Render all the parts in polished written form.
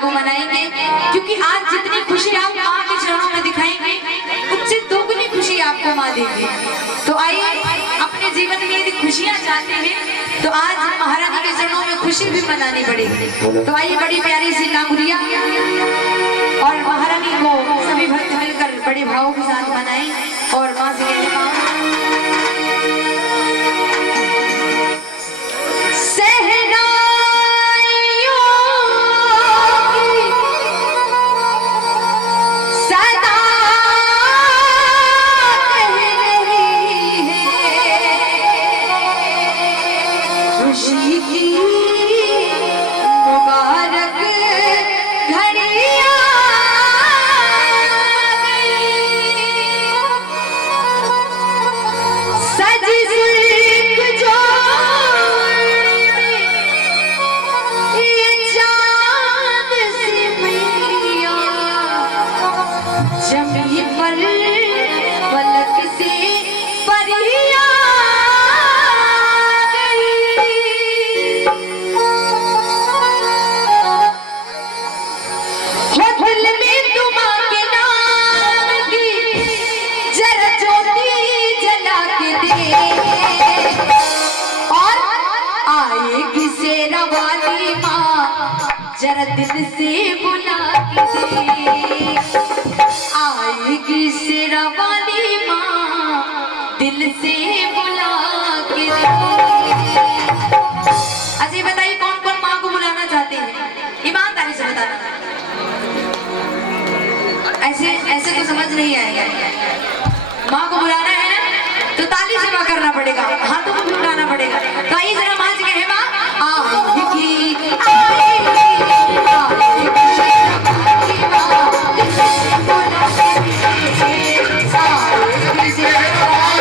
को मनाएंगे, क्योंकि आज जितनी खुशी आप माँ के चरणों में दिखाएंगे उससे दोगुनी खुशी आपको माँ देगी। तो आइए, अपने जीवन में यदि खुशियाँ चाहते हैं तो आज महारानी के चरणों में खुशी भी मनानी पड़ेगी। तो आइए, बड़ी प्यारी सी कांगुरिया और महारानी को सभी भक्त मिलकर बड़े भावों के साथ मनाएं और माँ से जरा दिल से बुला के दे, आएगी शेरा वाली माँ दिल से बुला के दे। अच्छा बताइए, कौन कौन माँ को बुलाना चाहते हैं? ईमानदारी से बताना। ऐसे ऐसे तो समझ नहीं आएगा। माँ को बुलाना है ना, तो ताली सेवा करना पड़ेगा, हाथों को बुलाना पड़ेगा। तो आइए जरा माँ से कहे, माँ आएगी आएगी शेरा वाली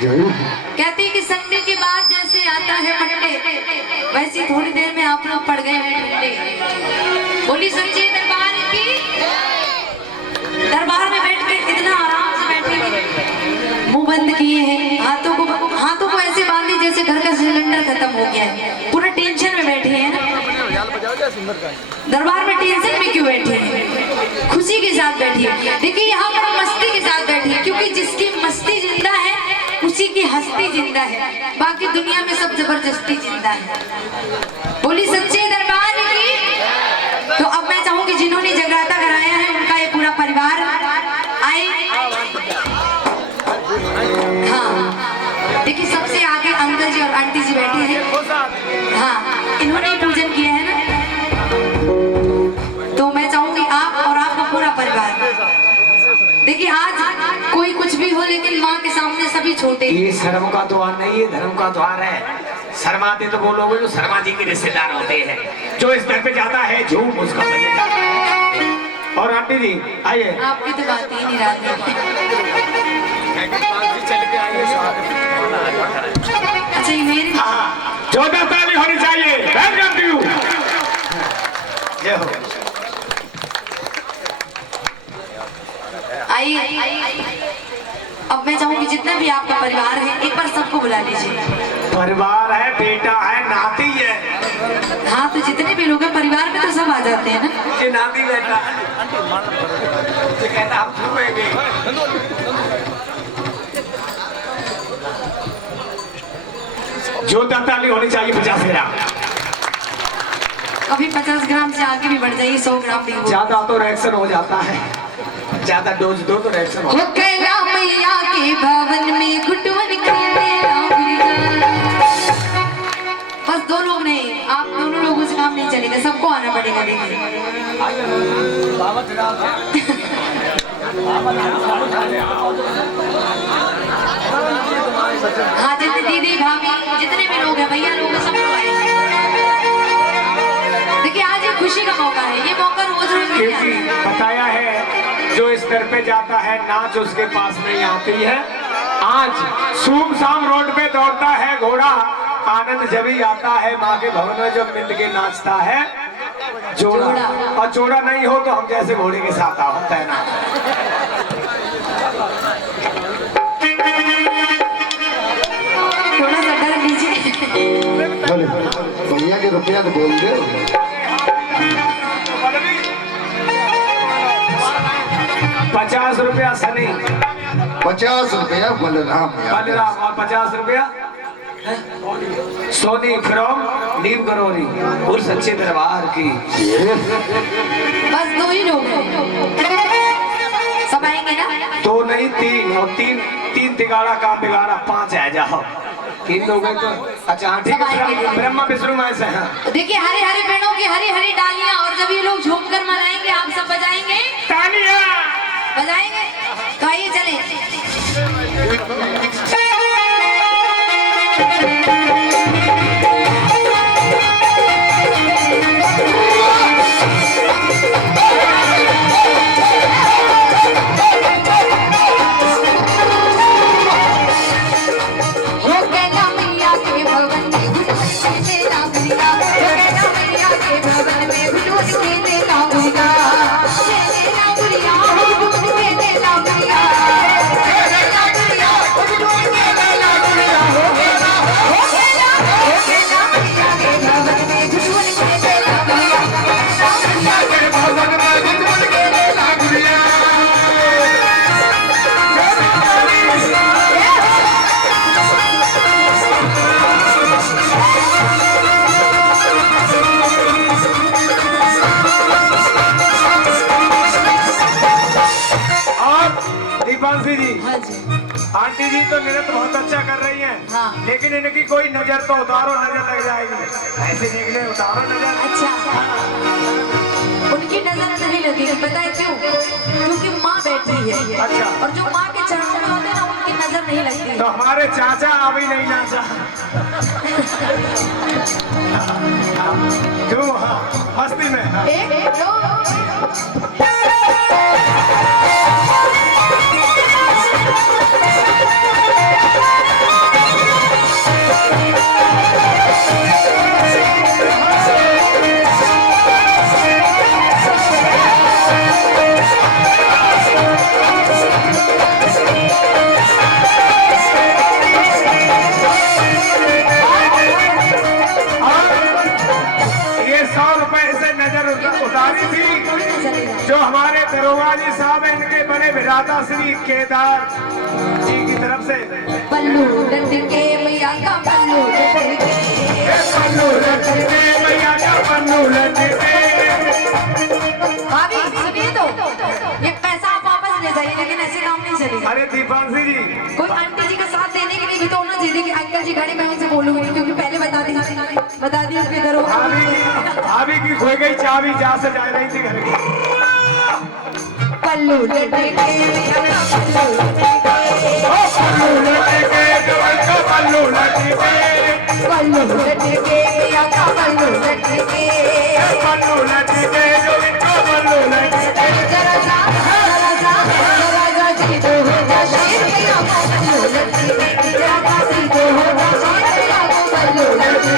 कहती कि संडे के बाद जैसे आता है मंडे, वैसे थोड़ी देर में आप लोग पड़ गए हैं ठंडे। बोली सच्चे दरबार की। दरबार में बैठ के इतना आराम से बैठे, मुंह बंद किए हैं, हाथों को ऐसे बांधी जैसे घर का सिलेंडर खत्म हो गया है, पूरा टेंशन में बैठे हैं ना। दरबार में टेंशन में क्यों बैठी है? खुशी के साथ बैठी है। देखिए यहाँ पर मस्ती के साथ बैठी है, क्योंकि जिसकी मस्ती जिंदा है उसी की हस्ती जिंदा है, बाकी दुनिया में सब जबरदस्ती जिंदा है। बोली सच्चे दरबार की। तो अब मैं चाहूंगी जिन्होंने जगराता कराया है उनका ये पूरा परिवार आए। हाँ देखिए सबसे आगे अंकल जी और आंटी जी बैठे हैं। हाँ इन्होंने पूजन किया है ना, तो मैं चाहूंगी आप और आपका पूरा परिवार। देखिए आज कोई कुछ भी हो, लेकिन माँ के सामने सभी छोटे। ये शर्म का द्वार नहीं है, धर्म का द्वार है। शर्माते तो वो लोग जो शर्मा जी के रिश्तेदार होते हैं, जो इस घर पे जाता है झूम उसका बनेगा। और आंटी जी आइए। आपकी तो बात ही नहीं रही। अच्छा ये मेरी जोरदार ताली होनी चाहिए। Welcome to you. जय हो। आइए अब मैं चाहूंगी जितना भी आपका परिवार है एक बार सबको बुला लीजिए। परिवार है, बेटा है, नाती है। हाँ तो जितने भी लोग हैं परिवार में तो सब आ जाते हैं ना। ये नाती बेटा ये कहता हम छुएंगे। जोरदार ताली होनी चाहिए। 50 ग्राम। अभी 50 ग्राम से आगे भी बढ़ जाइए, 100 ग्राम भी हो। ज्यादा तो रिएक्शन हो जाता है, ज्यादा डोज दो तो रिएक्शन हो। कैला मैया के भवन में गुटवन खेले बस 2 लोग नहीं, आप दोनों लोगों से काम नहीं चलेगा, सबको आना पड़ेगा। देखिए हाँ जितने दीदी भाभी जितने भी लोग हैं, भैया लोग सब लोग आएंगे। देखिए आज ये खुशी का मौका है, ये मौका रोज रोज नहीं आता। बताया है जो इस दर पे जाता है नाच उसके पास नहीं आती है। आज सुमसाम रोड पे दौड़ता है घोड़ा, आनंद जब ही आता है माँ के भवन में जब मिल के नाचता है जोड़ा। और जोड़ा नहीं हो तो हम जैसे घोड़े के साथ होता है ना। थोड़ा सा डर लीजिए। भैया के रुपया तो बोल दो। 50 रुपया सनी, 50 रुपया बलराम, बलराम और 50 रुपया सोनी फ्रॉम नीम करोरी और सच्चे दरबार की। बस 2 ही लोग हैं, सब आएंगे ना। 2 नहीं 3 और 3 तिगाड़ा काम बिगाड़ा 5 है। जाओ 3 लोग हैं तो अच्छा हाँ ठीक है। ब्रह्मा विष्णु में से हैं। देखिए हरे हरे पेड़ों की हरी हरी डालियां, और जब ये लोग झूम कर मनाएंगे आप सब बजाएंगे, तालियां बजाएंगे। तो आइए चले। आंटी जी तो नृत्य बहुत अच्छा कर रही हैं। हाँ। लेकिन इनकी कोई नजर तो उतारो, नजर लग जाएगी। ऐसे निकले उतारो नजर। अच्छा उनकी नजर नहीं लगेगी, पता है क्यों? क्योंकि माँ बैठी है। अच्छा। और जो माँ के चरणों में होते हैं ना उनकी नजर नहीं लगती। तो हमारे चाचा अभी नहीं नाचा। क्यों? मस्ती में 1 2 Thank you. दादा श्री केदार जी की तरफ से पल्लू लटके मैया का पल्लू लटके, पल्लू लटके मैया का पल्लू लटके। भाभी सुनिए तो, ये पैसा आप वापस ले जाइए, लेकिन ऐसे काम नहीं चलेगा। अरे दीपांशी जी, कोई आंटी जी का साथ देने के लिए भी तो होना चाहिए कि अंकल जी खड़े, मैं उनसे बोलूंगी, क्योंकि पहले बता दी उसके घरों भाभी की खोई गई चाबी जा से जा रही थी घर की। पल्लू लटके मैया का पल्लू लटके, पल्लू लटके पल्लू लटके, पल्लू लटके मैया का पल्लू लटके, पल्लू लटके जो इनको पल्लू लटके। जरा सा सीधो हो जा शेर मैया का पल्लू लटके, जरा सा सीधो हो जा शेर मैया का पल्लू लटके।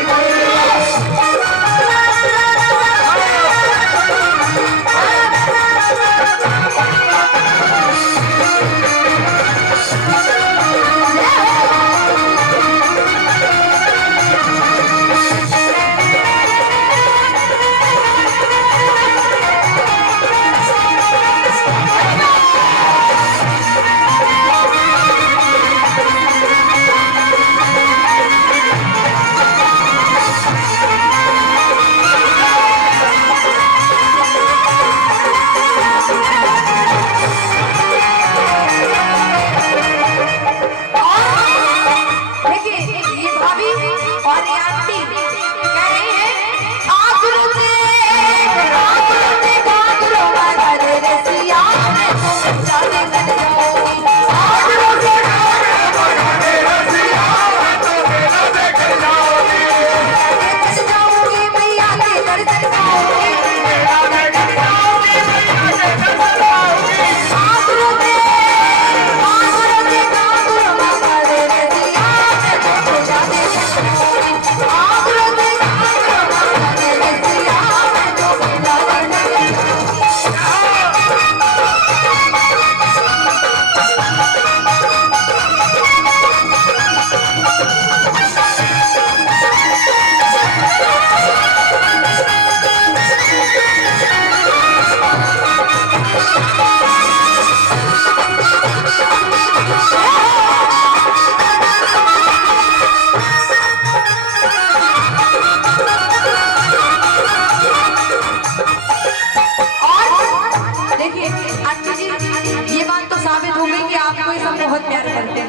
बहुत प्यार करते हैं,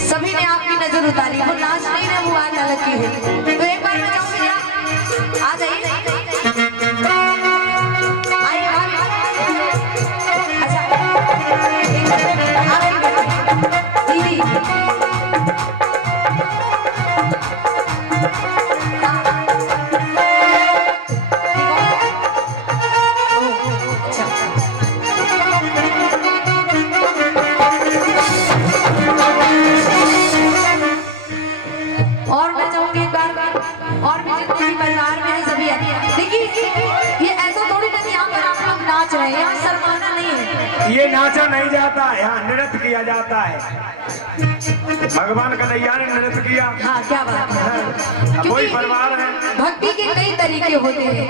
सभी ने आपकी नजर उतारी, वो नाच नहीं रहे, वो बात अलग की है। तो एक बार मैं चाहूंगी आ जाइए, आइए अच्छा दीदी और मैं चाहूंगी एक बार और भी जितने भी परिवार में है सभी है। देखिए ये ऐसा थोड़ी ना कि यहाँ पर आप लोग नाच रहे हैं, यहाँ शर्माना नहीं है। ये नाचा नहीं जाता है, यहाँ नृत्य किया जाता है। भगवान कन्हैया ने नृत्य किया। हाँ क्या बात है, कोई परिवार है। भक्ति के कई तरीके होते हैं।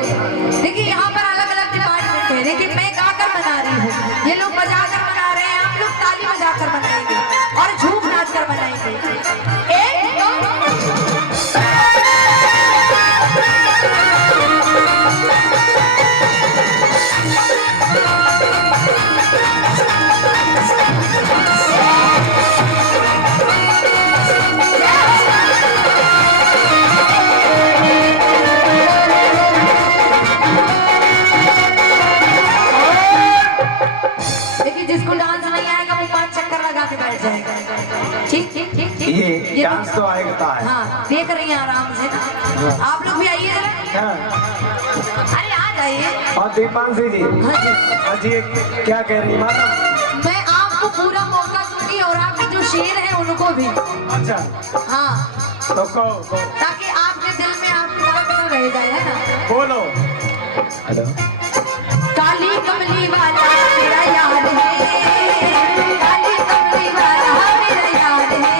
देखिए यहाँ पर अलग अलग डिपार्टमेंट है, लेकिन मैं गाकर बना रही हूँ, ये लोग बजा कर बना रहे हैं, आप लोग ताली बजाकर बनाएंगे और झूम नाच कर बनाएंगे। जिसको डांस नहीं आएगा वो 5 चक्कर लगा के बैठ जाएगा। ठीक ठीक ठीक ठीक, ये डांस तो आएगा है। हाँ देख रही हैं आराम से ना, आप लोग भी आइए जरा। अरे आ जाइए। और दीपांशी जी, हाँ जी क्या कह रही है मैडम? मैं आपको पूरा मौका दूंगी और आपके जो शेर हैं उनको भी। अच्छा हाँ तो कहो ताकि आपके दिल में आपकी बात न रह जाए, है ना? बोलो। हेलो काली कमली वाला मेरा यार है, काली कमली वाला मेरा यार है।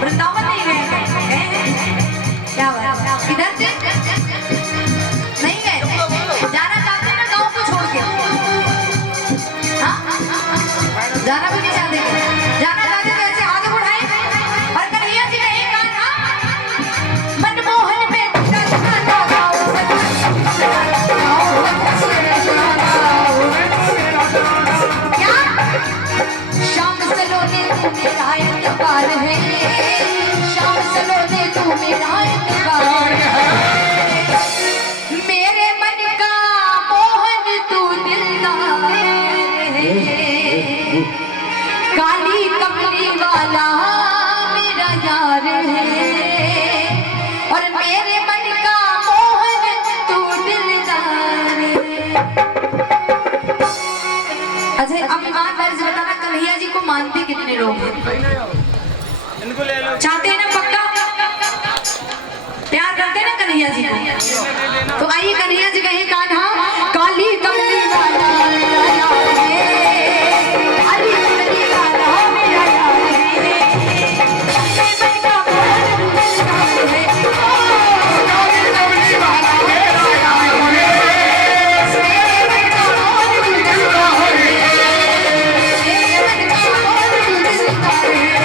वृंदावन नहीं गए हैं? क्या बात, किधर से नहीं गए? जाना चाहते हैं ना गाँव को छोड़ के? हाँ? जाना भी नहीं चाहते? जाना चाहते तो ऐसे हाथ उठाए और कन्हैया जी का एक गाना, मनमोहन में क्या शाम सलोने तू मेरा एतबार है, शाम सलोने तू मेरा एतबार है, मेरे मन का मोहन तू दिलदार है, काली कमली वाला मेरा यार है, और मेरे मन का मोहन तू दिलदार है। अच्छा अब ईमानदारी से बताना, कन्हैया जी को मानते कितने लोग हैं? चाहते हैं ना पक्का? प्यार करते हैं ना कन्हैया जी को? तो आइए कन्हैया जी कहे कान्हा काली कमली वाला मेरा यार है, काली कमली वाला मेरा यार है, मेरे मन का मोहन तू दिलदार है, काली कमली वाला मेरा यार है, मेरे मन का मोहन तू दिलदार है, मेरे मन का मोहन तू दिलदार है।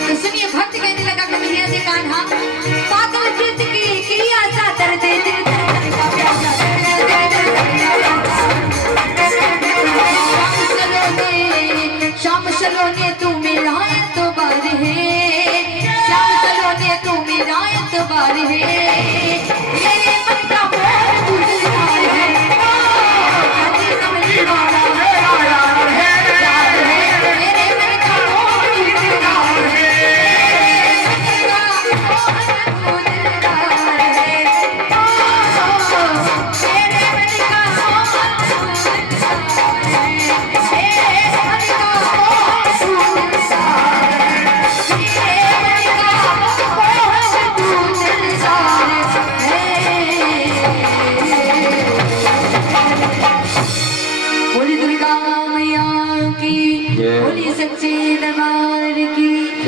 तो सुनिए भक्त कहने लगा कन्हैया जी कान्हा